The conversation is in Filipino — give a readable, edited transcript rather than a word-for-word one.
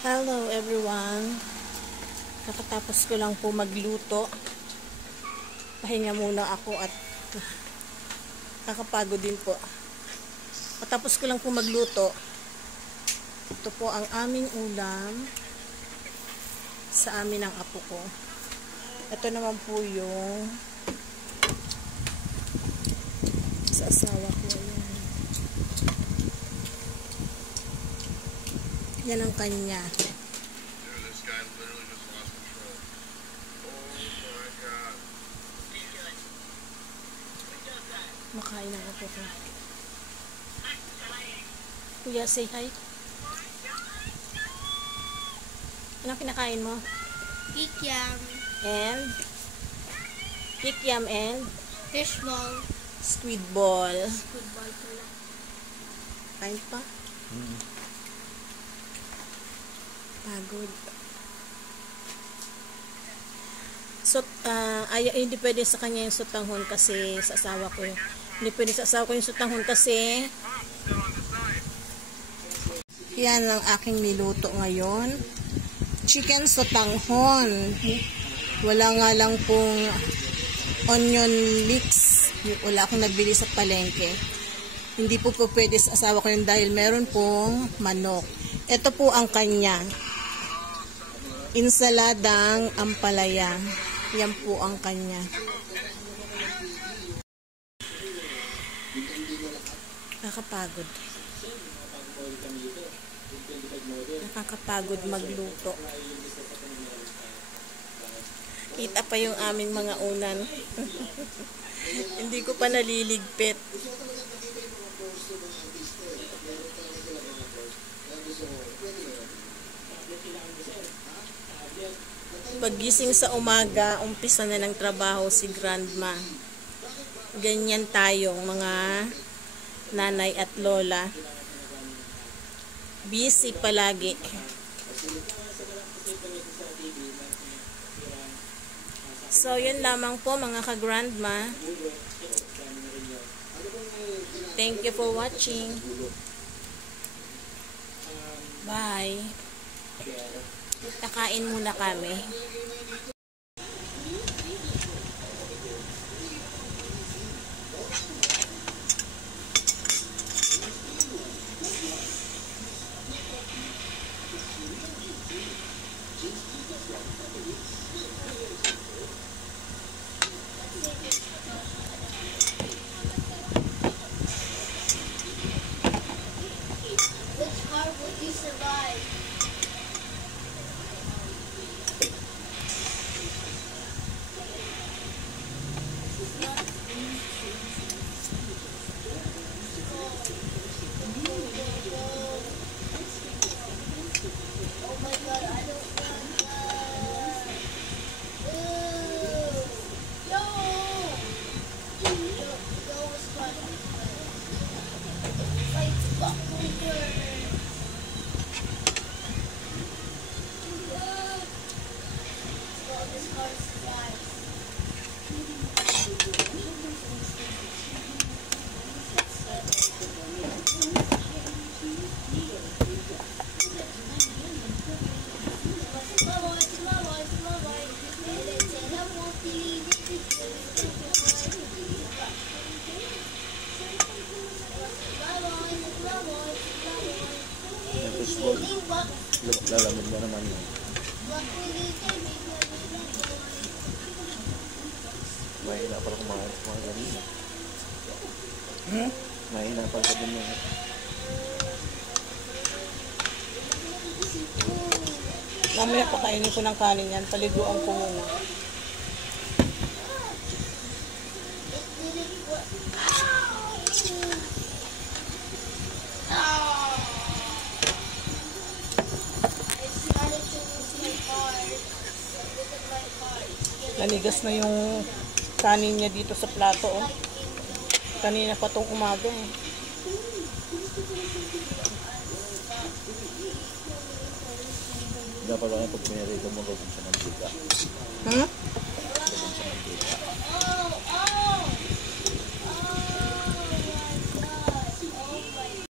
Hello everyone. Kakatapos ko lang po magluto. Pahinga muna ako at kakapagod din po. Katapos ko lang po magluto. Ito po ang aming ulam sa amin ng apo ko. Ito naman po yung sa asawa ko. Yan ang kanya. Makain ako po. Kuya, say hi. Anong kinakain mo? Kikiam. And? Kikiam and? Fishball. Squid ball. Squid ball pala. Kain pa? Pagod. So, hindi pwede sa kanya yung sutanghon kasi sa asawa ko. Hindi pwede sa asawa ko yung sutanghon kasi yan ang aking niluto ngayon. Chicken sutanghon. Wala nga lang pong onion mix. Wala akong nabili sa palengke. Hindi po pwede sa asawa ko yun dahil meron pong manok. Ito po ang kanya. Insaladang ampalaya. Yan po ang kanya. Nakakapagod. Nakakapagod magluto. Kita pa yung aming mga unan. Hindi ko pa naliligpit. Paggising sa umaga, umpisa na ng trabaho si grandma. Ganyan tayong mga nanay at lola. Busy palagi. So, yun lamang po mga ka-grandma. Thank you for watching. Bye. Kakain muna kami. Which car would you survive? Oh my god, I don't want that. Yo! Yo was funny. Fight Buckler. So this car survives. Lalamig na naman yun. Mahina pala kumain sa mga ganina. Mahina pala sa ganina. Mamaya pakainin ko ng kanin yan. Paliguan ko muna. Nanigas na yung kanin niya dito sa plato. Oh. Kanina pa tong umaga eh. Dapat lang yung pag pinirito mo gawin sa mantika. Hmm?